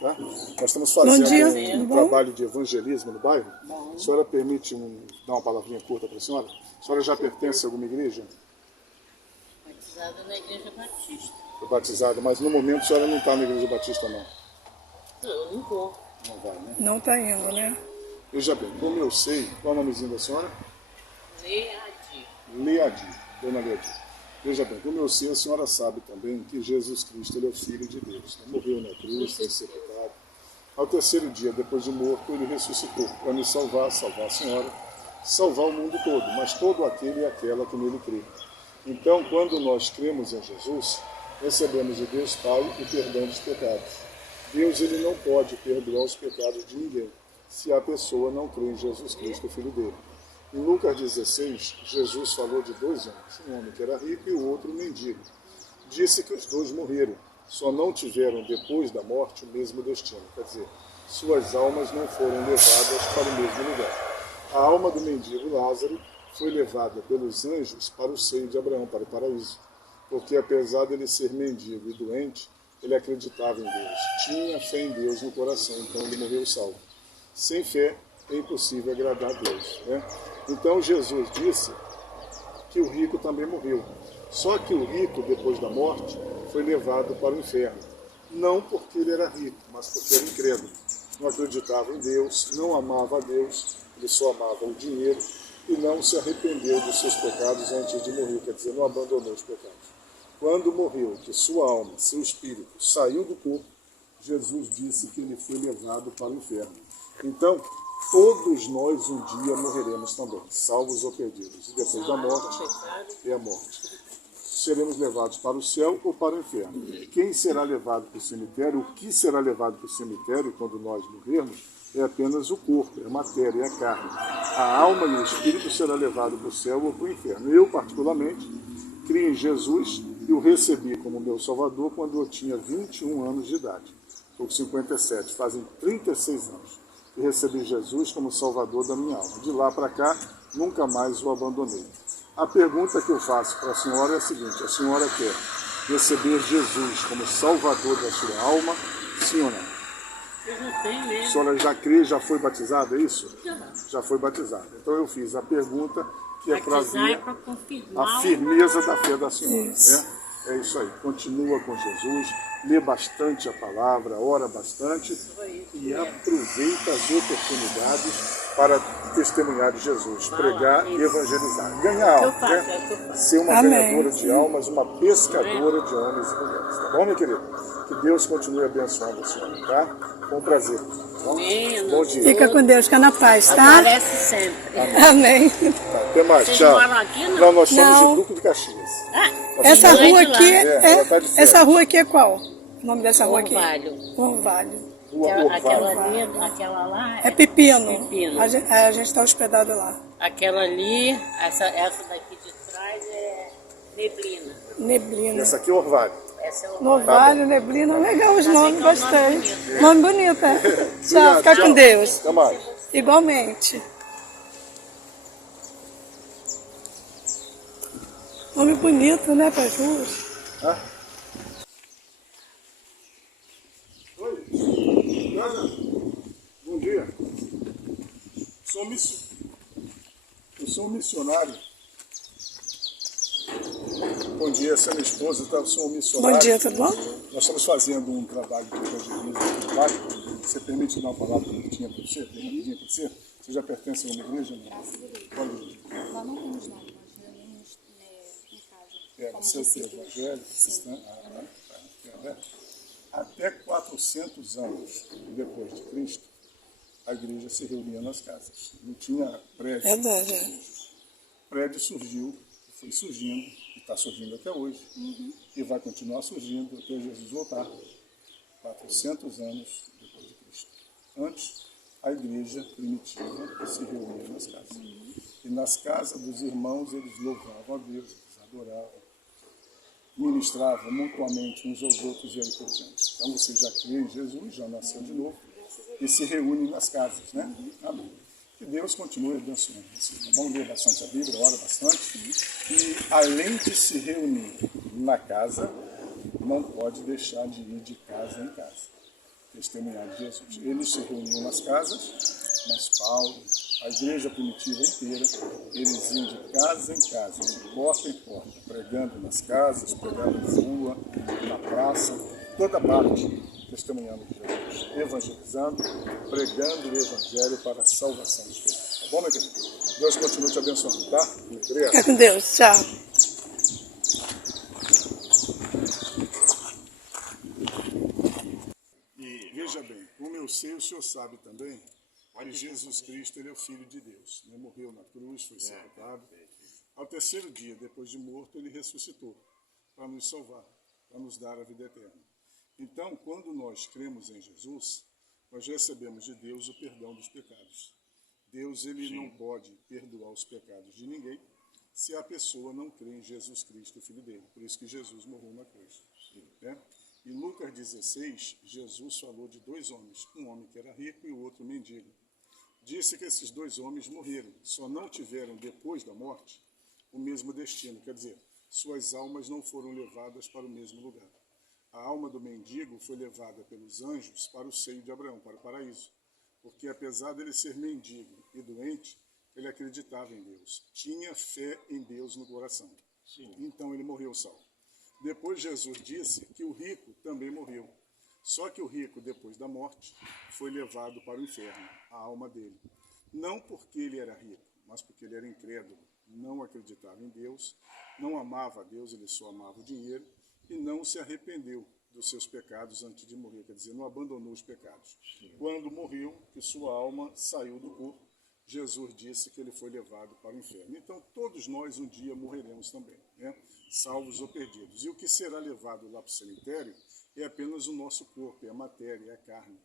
Tá? Nós estamos fazendo um trabalho de evangelismo no bairro. A senhora permite dar uma palavrinha curta para a senhora? A senhora já pertence a alguma igreja? Batizada na Igreja Batista. Foi batizada, mas no momento a senhora não está na Igreja Batista, não? Não, eu não vou. Não vai, né? Não está indo, né? Veja bem, como eu sei, qual é o nomezinho da senhora? Leadi. Leadi, dona Leadi. Veja bem, como eu sei, a senhora sabe também que Jesus Cristo ele é o Filho de Deus. Né? Morreu na cruz, foi sepultado. Ao terceiro dia, depois de morto, ele ressuscitou para me salvar, salvar a senhora, salvar o mundo todo, mas todo aquele e aquela que nele crê. Então, quando nós cremos em Jesus, recebemos de Deus Pai o perdão dos pecados. Deus ele não pode perdoar os pecados de ninguém, se a pessoa não crê em Jesus Cristo, o Filho dele. Em Lucas 16, Jesus falou de dois homens, um homem que era rico e o outro mendigo. Disse que os dois morreram, só não tiveram depois da morte o mesmo destino. Quer dizer, suas almas não foram levadas para o mesmo lugar. A alma do mendigo Lázaro foi levada pelos anjos para o seio de Abraão, para o paraíso. Porque apesar de ele ser mendigo e doente, ele acreditava em Deus. Tinha fé em Deus no coração, então ele morreu salvo. Sem fé é impossível agradar a Deus. Né? Então Jesus disse que o rico também morreu. Só que o rico, depois da morte, foi levado para o inferno. Não porque ele era rico, mas porque era incrédulo. Não acreditava em Deus, não amava a Deus, ele só amava o dinheiro e não se arrependeu dos seus pecados antes de morrer, quer dizer, não abandonou os pecados. Quando morreu, que sua alma, seu espírito, saiu do corpo, Jesus disse que ele foi levado para o inferno. Então, todos nós um dia morreremos também, salvos ou perdidos. E depois da morte, é a morte. Seremos levados para o céu ou para o inferno. Quem será levado para o cemitério, o que será levado para o cemitério quando nós morrermos, é apenas o corpo, é a matéria, é a carne. A alma e o espírito será levado para o céu ou para o inferno. Eu, particularmente, criei em Jesus e o recebi como meu Salvador quando eu tinha 21 anos de idade. Estou com 57, fazem 36 anos. E recebi Jesus como Salvador da minha alma. De lá para cá, nunca mais o abandonei. A pergunta que eu faço para a senhora é a seguinte: a senhora quer receber Jesus como Salvador da sua alma, sim ou não? Eu já tenho mesmo. A senhora já crê, já foi batizada, é isso? Já. Já foi batizada. Então eu fiz a pergunta que é para Batizar ver é para confirmar a firmeza da fé da senhora. Né? É isso aí. Continua com Jesus, lê bastante a palavra, ora bastante e aproveita as oportunidades para testemunhar de Jesus, pregar e evangelizar. Ganhar alma, né? Ser uma ganhadora de almas, uma pescadora de homens e mulheres. Tá bom, minha querida? Que Deus continue abençoando a senhora, tá? Com prazer. Bom dia. Fica com Deus, fica na paz, tá? Aparece sempre. Amém. Tá, até mais, Vocês tchau. moram aqui, não? Não, nós somos Não. de Duque de Caxias. Essa Mãe rua de lá. aqui ela tá de frente. essa rua aqui é qual? O nome dessa rua aqui? Orvalho. Orvalho. Rua Aquela Orvalho. ali, aquela lá. É Pepino. Pepino. A gente está hospedado lá. Aquela ali, essa daqui de trás é Neblina. Neblina. Essa aqui é Orvalho. Essa é o Novalho, Neblina, legal os Tá nomes bem que é um nome bastante. bonito, né? Nome bonito, é. Tchau, fica com Deus. Até mais. Igualmente. Nome bonito, né, para as ruas? Hã? Oi. Bom dia. Eu sou um missionário. Bom dia, essa é minha esposa, tá? Eu sou um missionário. Bom dia, tudo bom? Nós estamos fazendo um trabalho de evangelismo aqui no bairro. Você permite dar uma palavra que eu tinha para você? Rapidinho para você? Você já pertence a uma igreja? Graças a Deus. Qual Nós não temos nada, nós reunimos em casa. você é evangélico, cristão? Até 400 anos depois de Cristo, a igreja se reunia nas casas. Não tinha prédio. Verdade. O prédio surgiu, foi surgindo, e está surgindo até hoje, e vai continuar surgindo até Jesus voltar. 400 anos depois de Cristo. Antes, a igreja primitiva se reunia nas casas. E nas casas dos irmãos, eles louvavam a Deus, eles adoravam, ministravam mutuamente uns aos outros e aí por diante. Então você já crê em Jesus, já nasceu de novo, e se reúne nas casas, né? Amém. Que Deus continue abençoando você. Tá bom? Ler bastante a Bíblia, ora bastante. E além de se reunir na casa, não pode deixar de ir de casa em casa, testemunhar de Jesus. Eles se reuniam nas casas, mas Paulo, a igreja primitiva inteira, eles iam de casa em casa, de porta em porta, pregando nas casas, pregando na rua, na praça, toda parte, testemunhando de Jesus, evangelizando, pregando o evangelho para a salvação dos pessoas. Tá bom, meu querido? Deus continue te abençoando, tá? Obrigado. Fica com Deus. Tchau. E veja bem, como eu sei, o senhor sabe também que Jesus Cristo ele é o Filho de Deus. Ele morreu na cruz, foi sepultado. Ao terceiro dia, depois de morto, ele ressuscitou para nos salvar, para nos dar a vida eterna. Então, quando nós cremos em Jesus, nós recebemos de Deus o perdão dos pecados. Deus ele não pode perdoar os pecados de ninguém se a pessoa não crê em Jesus Cristo, o Filho dele. Por isso que Jesus morreu na cruz. Né? Em Lucas 16, Jesus falou de dois homens, um homem que era rico e o outro mendigo. Disse que esses dois homens morreram, só não tiveram depois da morte o mesmo destino, quer dizer, suas almas não foram levadas para o mesmo lugar. A alma do mendigo foi levada pelos anjos para o seio de Abraão, para o paraíso, porque apesar dele ser mendigo e doente, ele acreditava em Deus, tinha fé em Deus no coração. Então ele morreu salvo. Depois Jesus disse que o rico também morreu. Só que o rico, depois da morte, foi levado para o inferno, a alma dele. Não porque ele era rico, mas porque ele era incrédulo, não acreditava em Deus, não amava a Deus, ele só amava o dinheiro, e não se arrependeu dos seus pecados antes de morrer, quer dizer, não abandonou os pecados. Quando morreu, que sua alma saiu do corpo, Jesus disse que ele foi levado para o inferno. Então, todos nós um dia morreremos também, né? Salvos ou perdidos. E o que será levado lá para o cemitério é apenas o nosso corpo, é a matéria, é a carne.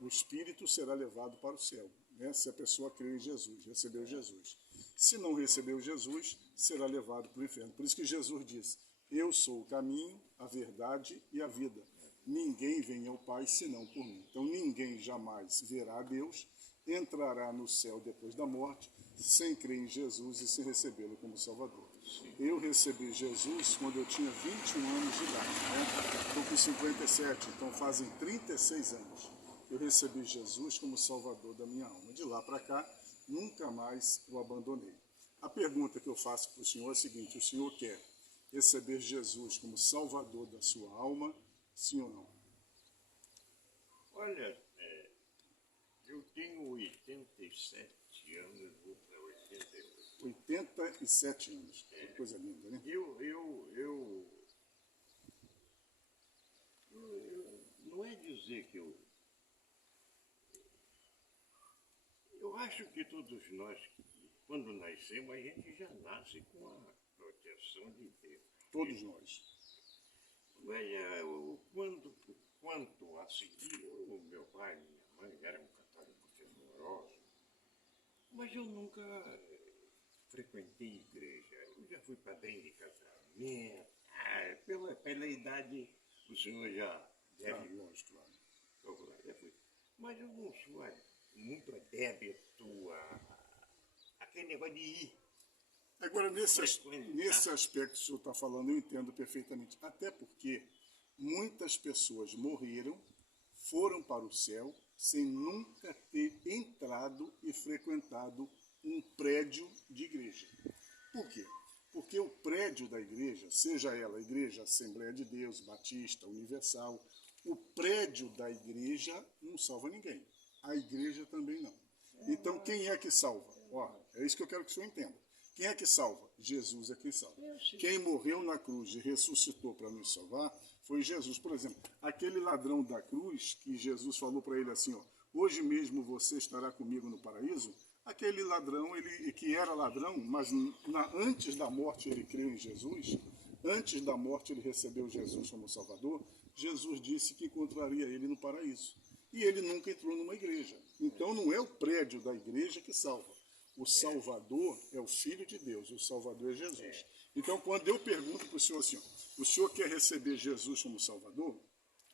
O espírito será levado para o céu, né? Se a pessoa crê em Jesus, recebeu Jesus. Se não recebeu Jesus, será levado para o inferno. Por isso que Jesus disse, eu sou o caminho, a verdade e a vida. Ninguém vem ao Pai senão por mim. Então ninguém jamais verá a Deus, entrará no céu depois da morte, sem crer em Jesus e sem recebê-lo como Salvador. Eu recebi Jesus quando eu tinha 21 anos de idade, né? Estou com 57, então fazem 36 anos. Eu recebi Jesus como Salvador da minha alma. De lá para cá, nunca mais o abandonei. A pergunta que eu faço para o senhor é a seguinte, o senhor quer receber Jesus como Salvador da sua alma, sim ou não? Olha, eu tenho 87 anos, vou para 88. 87 anos, que coisa linda, né? Não é dizer que eu acho que todos nós, quando nascemos, a gente já nasce com a proteção de Deus. Todos nós. Quanto a seguir, o meu pai e minha mãe eram católicos fervorosos, mas eu nunca frequentei igreja. Eu já fui padrinho de casamento. Pela idade, o senhor já deve... Lógico, claro. Já fui. Mas eu não sou muito adepto aquele negócio de ir. Agora, nesse aspecto que o senhor está falando, eu entendo perfeitamente. Até porque muitas pessoas morreram, foram para o céu, sem nunca ter entrado e frequentado um prédio de igreja. Por quê? Porque o prédio da igreja, seja ela a Igreja Assembleia de Deus, Batista, Universal, o prédio da igreja não salva ninguém. A igreja também não. Então, quem é que salva? É isso que eu quero que o senhor entenda. Quem é que salva? Jesus é quem salva. Quem morreu na cruz e ressuscitou para nos salvar foi Jesus. Por exemplo, aquele ladrão da cruz, que Jesus falou para ele assim, hoje mesmo você estará comigo no paraíso, aquele ladrão, ele que era ladrão, mas antes da morte ele creu em Jesus, antes da morte ele recebeu Jesus como Salvador, Jesus disse que encontraria ele no paraíso. E ele nunca entrou numa igreja. Então não é o prédio da igreja que salva. O Salvador é o Filho de Deus, o Salvador é Jesus. Então, quando eu pergunto para o senhor assim, o senhor quer receber Jesus como Salvador?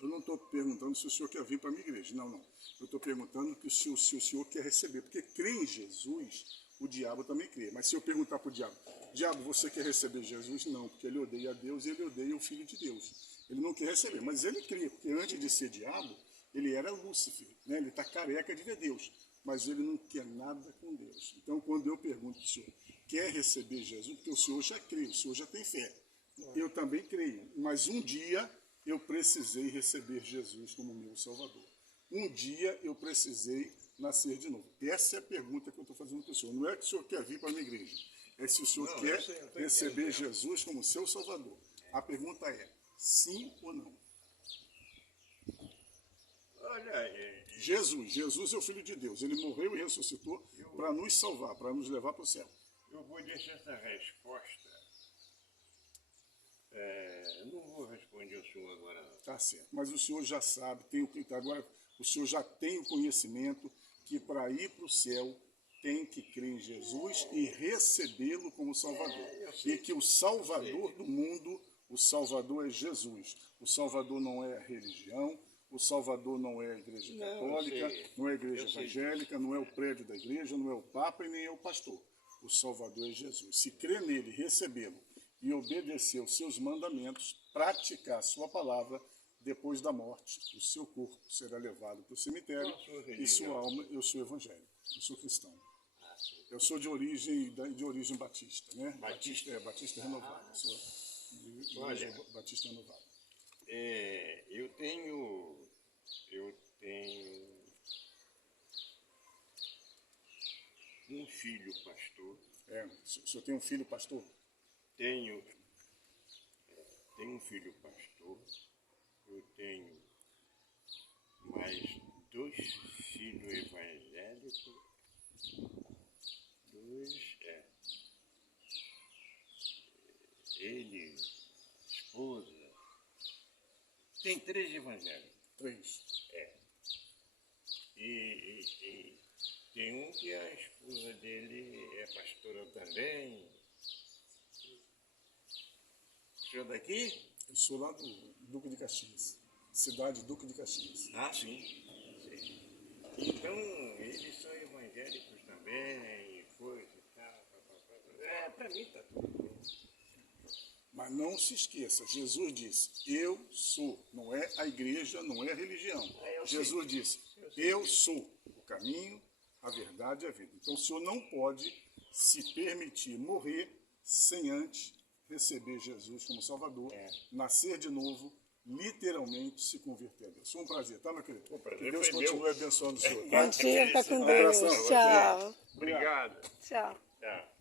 Eu não estou perguntando se o senhor quer vir para a minha igreja, não. Eu estou perguntando se o senhor quer receber, porque crer em Jesus, o diabo também crê. Mas se eu perguntar para o diabo, você quer receber Jesus? Não, porque ele odeia a Deus e ele odeia o Filho de Deus. Ele não quer receber, mas ele crê, porque antes de ser diabo, ele era Lúcifer, né? Ele está careca de ver Deus, mas ele não quer nada com Deus. Então, quando eu pergunto para o senhor, quer receber Jesus? Porque o senhor já crê, o senhor já tem fé. Eu também creio, mas um dia eu precisei receber Jesus como meu Salvador. Um dia eu precisei nascer de novo. Essa é a pergunta que eu estou fazendo para o senhor. Não é que o senhor quer vir para a minha igreja, é se o senhor quer receber Jesus como seu Salvador. A pergunta é, sim ou não? Olha, Jesus é o Filho de Deus. Ele morreu e ressuscitou para nos salvar, para nos levar para o céu. eu vou deixar essa resposta. Não vou responder ao senhor agora, não. Tá certo. Mas o senhor já sabe, agora o senhor já tem o conhecimento que para ir para o céu tem que crer em Jesus e recebê-lo como Salvador. E que o Salvador do mundo, o Salvador é Jesus. O Salvador não é a religião, o Salvador não é a igreja católica, não é a igreja evangélica, não é o prédio da igreja, não é o Papa e nem é o pastor. O Salvador é Jesus. Se crer nele, recebê-lo e obedecer os seus mandamentos, praticar a sua palavra, depois da morte, o seu corpo será levado para o cemitério e sua alma, eu sou evangélico, eu sou cristão. Eu sou de origem batista, né? Batista renovado. Eu sou de origem batista renovado. Eu tenho um filho pastor. O senhor tem um filho pastor? Tenho um filho pastor. Eu tenho mais 2 filhos evangélicos. 2, ele, esposa. Tem 3 evangélicos. 3. E tem um que a esposa dele é pastora também. O senhor daqui? Eu sou lá do Duque de Caxias, cidade Duque de Caxias. Ah, sim. Então, eles são evangélicos também, coisa e tal. Para mim tá tudo bem. Mas não se esqueça, Jesus disse, eu sou, não é a igreja, não é a religião. Jesus disse, eu sou o caminho, a verdade e a vida. Então o senhor não pode se permitir morrer sem antes receber Jesus como Salvador, nascer de novo, literalmente se converter a Deus. Foi um prazer, tá, meu querido? Que Deus continue abençoando o senhor. Tá? Bom dia, fica com Deus. Tchau. Obrigado. Tchau. Tchau.